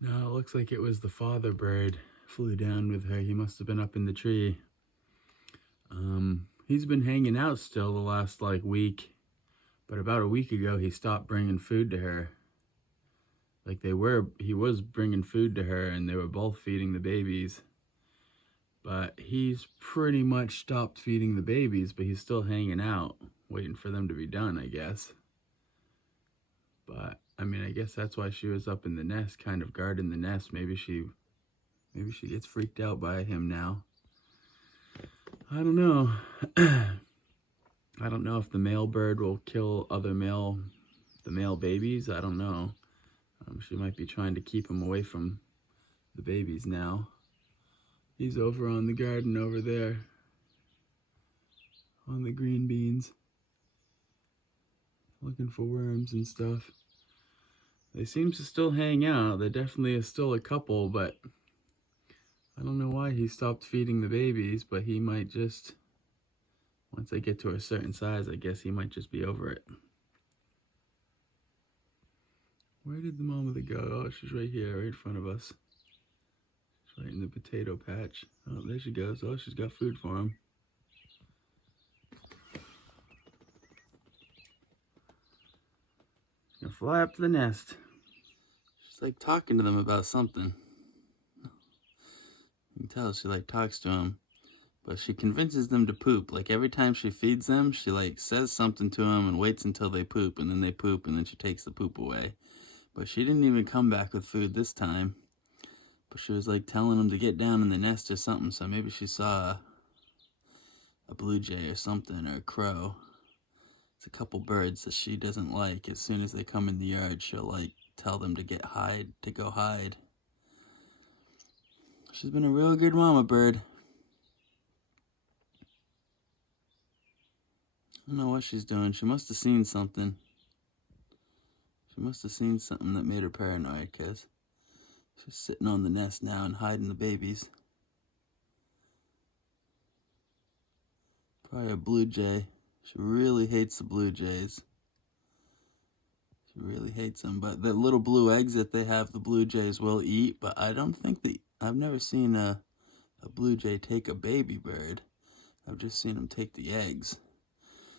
No, it looks like it was the father bird. Flew down with her. He must have been up in the tree. He's been hanging out still the last like week, but about a week ago he stopped bringing food to her. Like he was bringing food to her and they were both feeding the babies. But he's pretty much stopped feeding the babies, but he's still hanging out, waiting for them to be done, I guess. But I mean, I guess that's why she was up in the nest, kind of guarding the nest. Maybe she gets freaked out by him now. I don't know. I don't know if the male bird will kill the male babies. I don't know. She might be trying to keep him away from the babies now. He's over on the garden over there, on the green beans, looking for worms and stuff. They seem to still hang out. There definitely is still a couple, but I don't know why he stopped feeding the babies, but he might just, once they get to a certain size, I guess he might just be over it. Where did the mama go? Oh, she's right here, right in front of us. She's right in the potato patch. Oh, there she goes. Oh, she's got food for him. She's gonna fly up to the nest. She's like talking to them about something. You can tell she like talks to them. But she convinces them to poop. Like every time she feeds them, she like says something to them and waits until they poop, and then they poop, and then she takes the poop away. But she didn't even come back with food this time. But she was like telling them to get down in the nest or something, so maybe she saw a blue jay or something, or a crow. It's a couple birds that she doesn't like. As soon as they come in the yard, she'll like tell them to go hide. She's been a real good mama bird. I don't know what she's doing. She must have seen something. She must have seen something that made her paranoid, because she's sitting on the nest now and hiding the babies. Probably a blue jay. She really hates the blue jays. She really hates them. But the little blue eggs that they have, the blue jays will eat. But I don't think I've never seen a blue jay take a baby bird. I've just seen them take the eggs.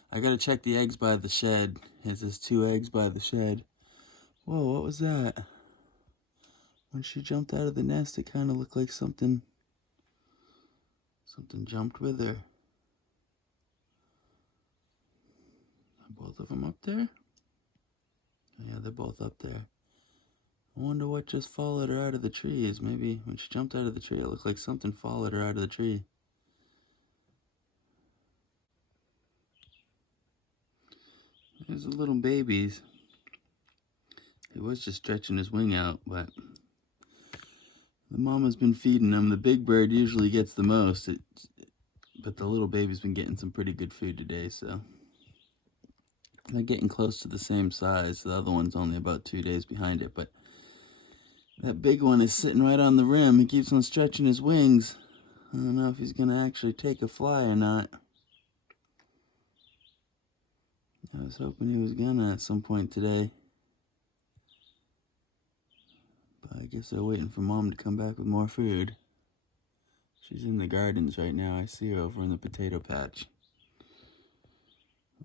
I gotta check the eggs by the shed. There's 2 eggs by the shed. Whoa, what was that? When she jumped out of the nest, it kind of looked like something jumped with her. Are both of them up there? Yeah, they're both up there. I wonder what just followed her out of the trees. Maybe when she jumped out of the tree, it looked like something followed her out of the tree. There's the little babies. He was just stretching his wing out, but the mama's been feeding him. The big bird usually gets the most, but the little baby's been getting some pretty good food today, so they're getting close to the same size. The other one's only about 2 days behind it, but that big one is sitting right on the rim. He keeps on stretching his wings. I don't know if he's going to actually take a fly or not. I was hoping he was gonna at some point today. But I guess they're waiting for Mom to come back with more food. She's in the gardens right now. I see her over in the potato patch,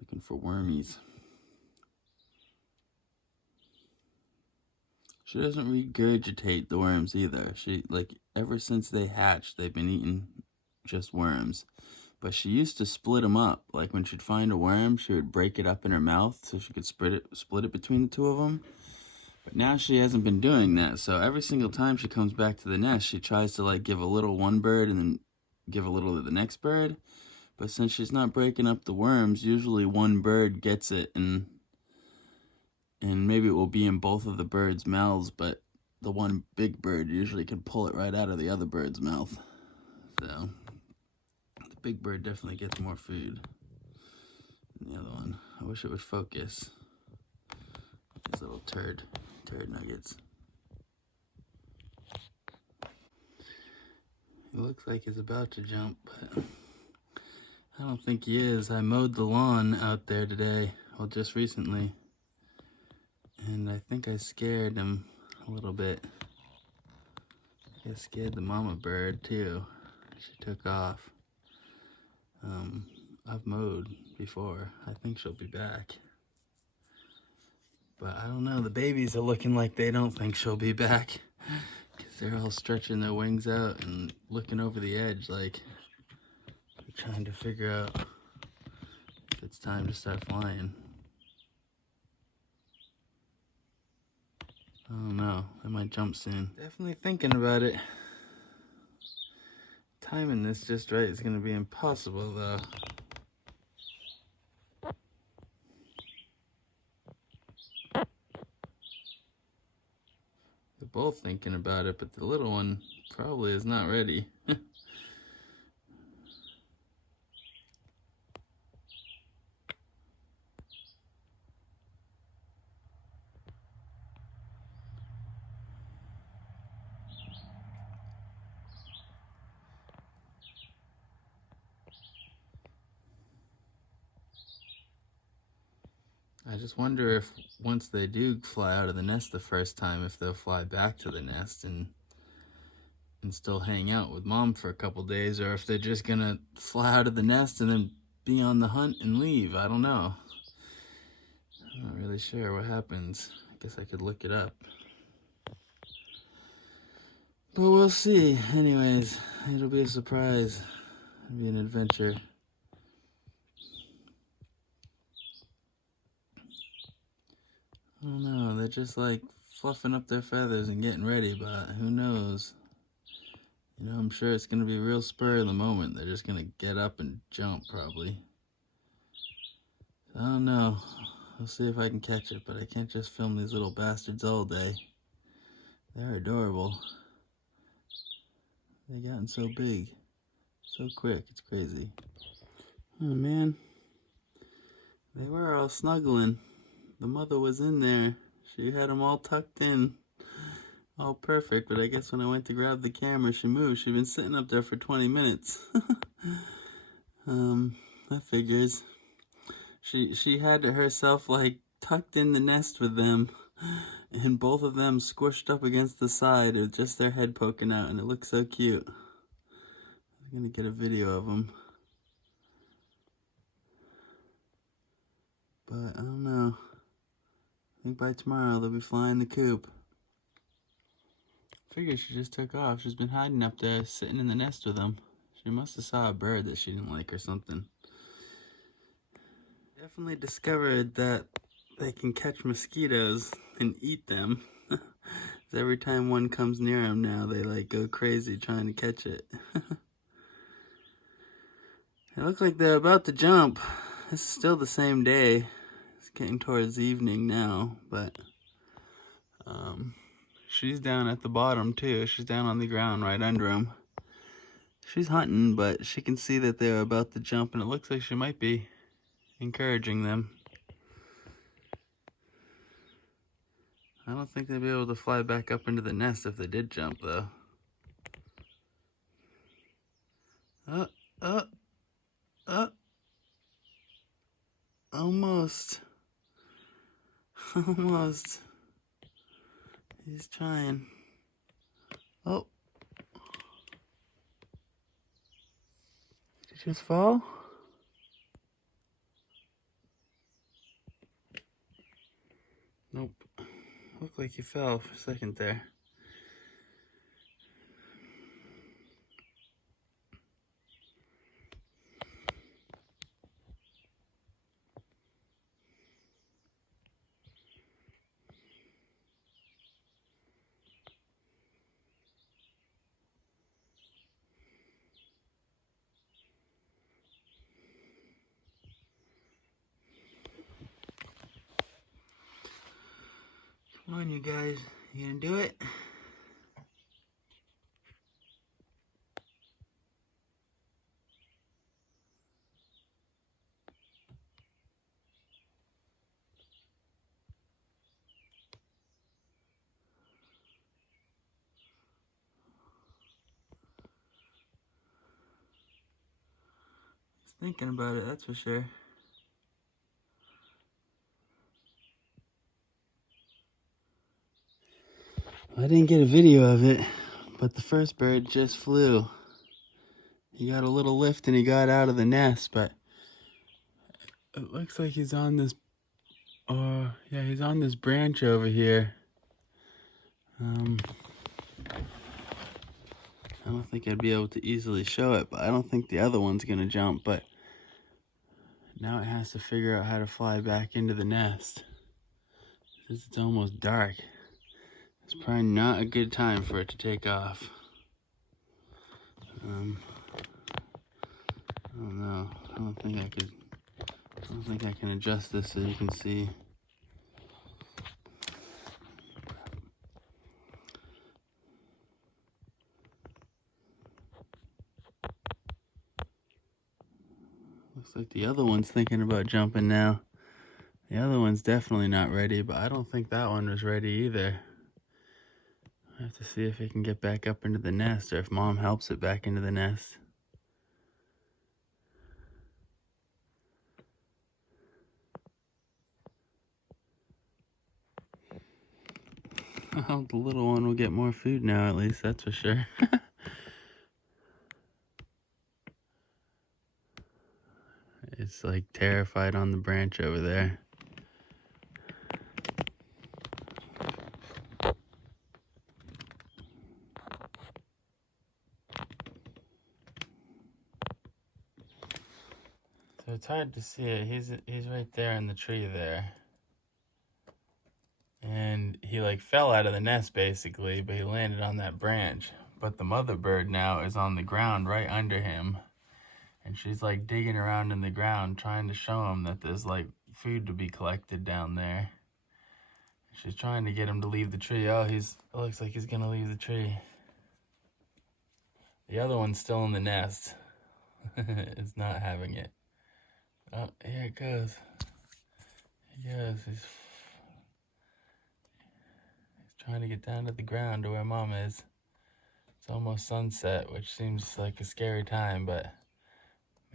looking for wormies. She doesn't regurgitate the worms either. She, like, ever since they hatched, they've been eating just worms. But she used to split them up. Like when she'd find a worm, she would break it up in her mouth so she could split it between the 2 of them. But now she hasn't been doing that. So every single time she comes back to the nest, she tries to like give a little one bird and then give a little to the next bird. But since she's not breaking up the worms, usually one bird gets it, and maybe it will be in both of the birds' mouths, but the one big bird usually can pull it right out of the other bird's mouth. So the big bird definitely gets more food than the other one. I wish it would focus. These little turd nuggets. It looks like he's about to jump, but I don't think he is. I mowed the lawn out there today, well, just recently, and I think I scared him a little bit. It scared the mama bird too. She took off. I've mowed before. I think she'll be back. But I don't know, the babies are looking like they don't think she'll be back. Because they're all stretching their wings out and looking over the edge like they're trying to figure out if it's time to start flying. I don't know, I might jump soon. Definitely thinking about it. Timing this just right is going to be impossible though. They're both thinking about it, but the little one probably is not ready. I just wonder if once they do fly out of the nest the first time, if they'll fly back to the nest and still hang out with mom for a couple days, or if they're just gonna fly out of the nest and then be on the hunt and leave. I don't know. I'm not really sure what happens. I guess I could look it up. But we'll see. Anyways, it'll be a surprise. It'll be an adventure. I don't know, they're just like fluffing up their feathers and getting ready, but who knows? You know, I'm sure it's gonna be real spur of the moment. They're just gonna get up and jump probably. I don't know. I'll see if I can catch it, but I can't just film these little bastards all day. They're adorable. They've gotten so big, so quick, it's crazy. Oh man, they were all snuggling. The mother was in there. She had them all tucked in, all perfect, but I guess when I went to grab the camera, she moved. She'd been sitting up there for 20 minutes. That figures. She had herself like tucked in the nest with them, and both of them squished up against the side with just their head poking out, and it looked so cute. I'm gonna get a video of them. But I don't know. I think by tomorrow they'll be flying the coop. Figure she just took off. She's been hiding up there, sitting in the nest with them. She must have saw a bird that she didn't like or something. Definitely discovered that they can catch mosquitoes and eat them. Every time one comes near them now, they like go crazy trying to catch it. They look like they're about to jump. This is still the same day. It's getting towards evening now, but she's down at the bottom too. She's down on the ground right under him. She's hunting, but she can see that they're about to jump, and it looks like she might be encouraging them. I don't think they'd be able to fly back up into the nest if they did jump, though. Almost. Almost. He's trying. Oh. Did you just fall? Nope. Looked like you fell for a second there. Come on, you guys. You gonna do it? He's thinking about it, that's for sure. I didn't get a video of it, but the first bird just flew. He got a little lift and he got out of the nest, but it looks like he's on this, yeah, he's on this branch over here. I don't think I'd be able to easily show it, but I don't think the other one's gonna jump, but now it has to figure out how to fly back into the nest. Since it's almost dark, it's probably not a good time for it to take off. I don't know. I don't think I can adjust this so you can see. Looks like the other one's thinking about jumping now. The other one's definitely not ready, but I don't think that one was ready either. I have to see if it can get back up into the nest or if Mom helps it back into the nest. Well, the little one will get more food now, at least, that's for sure. It's like terrified on the branch over there. So it's hard to see it. He's right there in the tree there. And he like fell out of the nest basically, but he landed on that branch. But the mother bird now is on the ground right under him. And she's like digging around in the ground trying to show him that there's like food to be collected down there. She's trying to get him to leave the tree. Oh, it looks like he's gonna leave the tree. The other one's still in the nest. It's not having it. Oh, here it goes. He goes. He's trying to get down to the ground to where Mom is. It's almost sunset, which seems like a scary time, but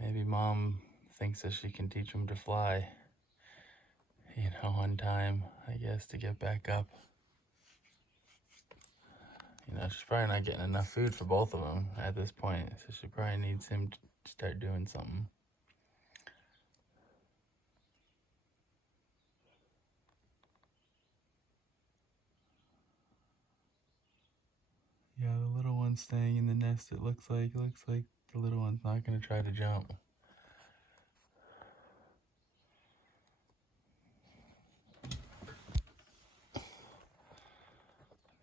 maybe Mom thinks that she can teach him to fly, you know, on time, I guess, to get back up. You know, she's probably not getting enough food for both of them at this point, so she probably needs him to start doing something. Yeah, the little one's staying in the nest, it looks like. It looks like the little one's not going to try to jump.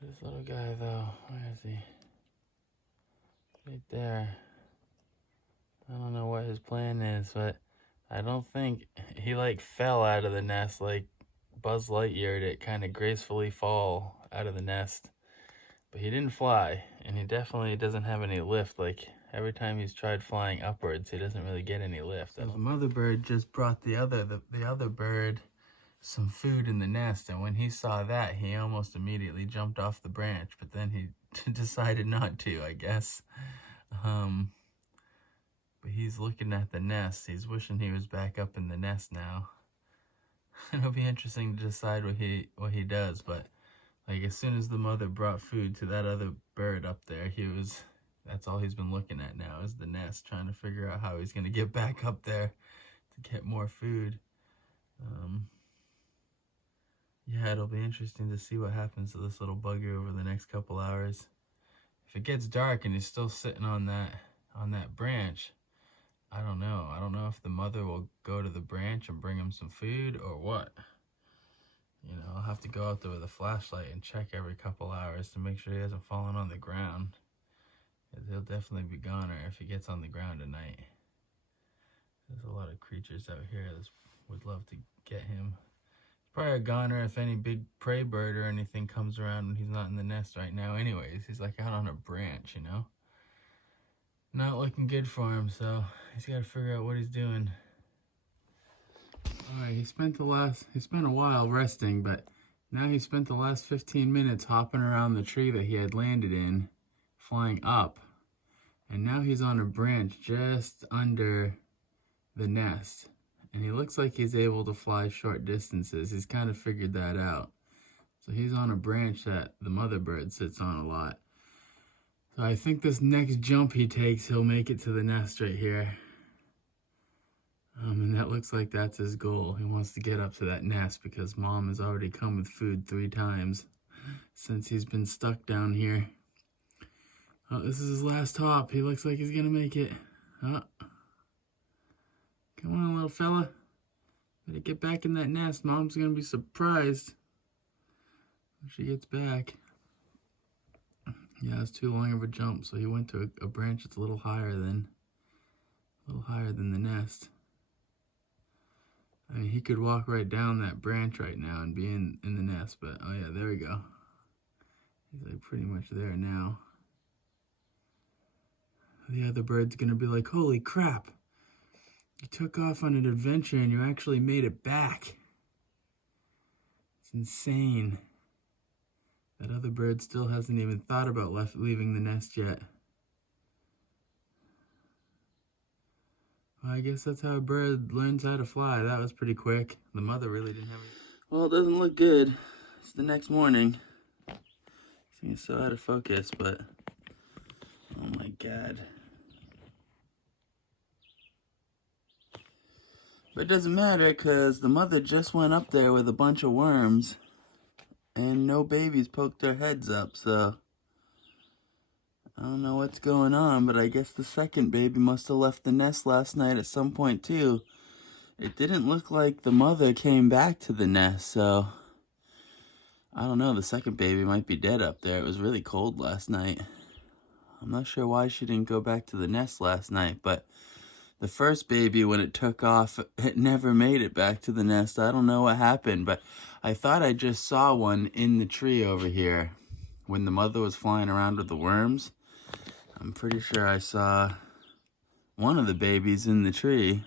This little guy, though, where is he? Right there. I don't know what his plan is, but I don't think he like fell out of the nest like Buzz Lightyear did, kind of gracefully fall out of the nest. But he didn't fly, and he definitely doesn't have any lift. Like every time he's tried flying upwards, he doesn't really get any lift. So the mother bird just brought the other bird some food in the nest, and when he saw that, he almost immediately jumped off the branch, but then he decided not to, I guess. But he's looking at the nest. He's wishing he was back up in the nest now. It'll be interesting to decide what he does, but like as soon as the mother brought food to that other bird up there, that's all he's been looking at now is the nest, trying to figure out how he's gonna get back up there to get more food. Yeah, it'll be interesting to see what happens to this little bugger over the next couple hours. If it gets dark and he's still sitting on that branch, I don't know. I don't know if the mother will go to the branch and bring him some food or what. You know, I'll have to go out there with a flashlight and check every couple hours to make sure he hasn't fallen on the ground. Because he'll definitely be goner if he gets on the ground at night. There's a lot of creatures out here that would love to get him. Probably a goner if any big prey bird or anything comes around when he's not in the nest right now anyways. He's like out on a branch, you know? Not looking good for him, so he's got to figure out what he's doing. Alright, he spent a while resting, but now he spent the last 15 minutes hopping around the tree that he had landed in, flying up. And now he's on a branch just under the nest. And he looks like he's able to fly short distances. He's kind of figured that out. So he's on a branch that the mother bird sits on a lot. So I think this next jump he takes, he'll make it to the nest right here. And that looks like that's his goal. He wants to get up to that nest because Mom has already come with food 3 times since he's been stuck down here. Oh, this is his last hop. He looks like he's gonna make it. Oh. Come on, little fella. Better get back in that nest. Mom's gonna be surprised when she gets back. Yeah, it's too long of a jump, so he went to a branch that's a little higher than the nest. I mean, he could walk right down that branch right now and be in the nest, but oh yeah, there we go. He's like pretty much there now. The other bird's gonna be like, holy crap, you took off on an adventure and you actually made it back. It's insane. That other bird still hasn't even thought about leaving the nest yet. Well, I guess that's how a bird learns how to fly. That was pretty quick. The mother really didn't have any... Well, it doesn't look good. It's the next morning. Seems so out of focus, but... Oh my God. But it doesn't matter, because the mother just went up there with a bunch of worms. And no babies poked their heads up, so... I don't know what's going on, but I guess the second baby must have left the nest last night at some point too. It didn't look like the mother came back to the nest, so... I don't know, the second baby might be dead up there. It was really cold last night. I'm not sure why she didn't go back to the nest last night, but... The first baby, when it took off, it never made it back to the nest. I don't know what happened, but I thought I just saw one in the tree over here when the mother was flying around with the worms. I'm pretty sure I saw one of the babies in the tree,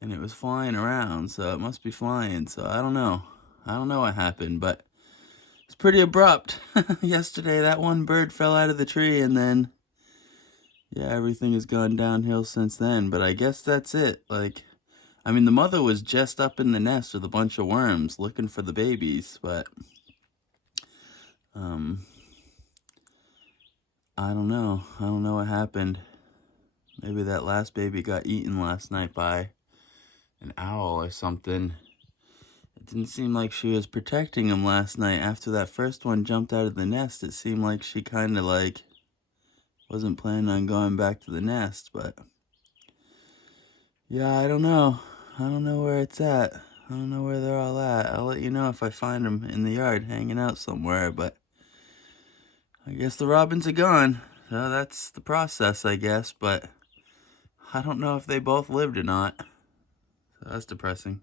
and it was flying around, so it must be flying. So I don't know. I don't know what happened, but it's pretty abrupt. Yesterday, that one bird fell out of the tree, and then... yeah, everything has gone downhill since then, but I guess that's it. Like, I mean, the mother was just up in the nest with a bunch of worms looking for the babies, but, I don't know. I don't know what happened. Maybe that last baby got eaten last night by an owl or something. It didn't seem like she was protecting him last night. After that first one jumped out of the nest, it seemed like she kind of like... wasn't planning on going back to the nest, but yeah, I don't know. I don't know where it's at. I don't know where they're all at. I'll let you know if I find them in the yard hanging out somewhere, but I guess the robins are gone. So that's the process, I guess, but I don't know if they both lived or not. So that's depressing.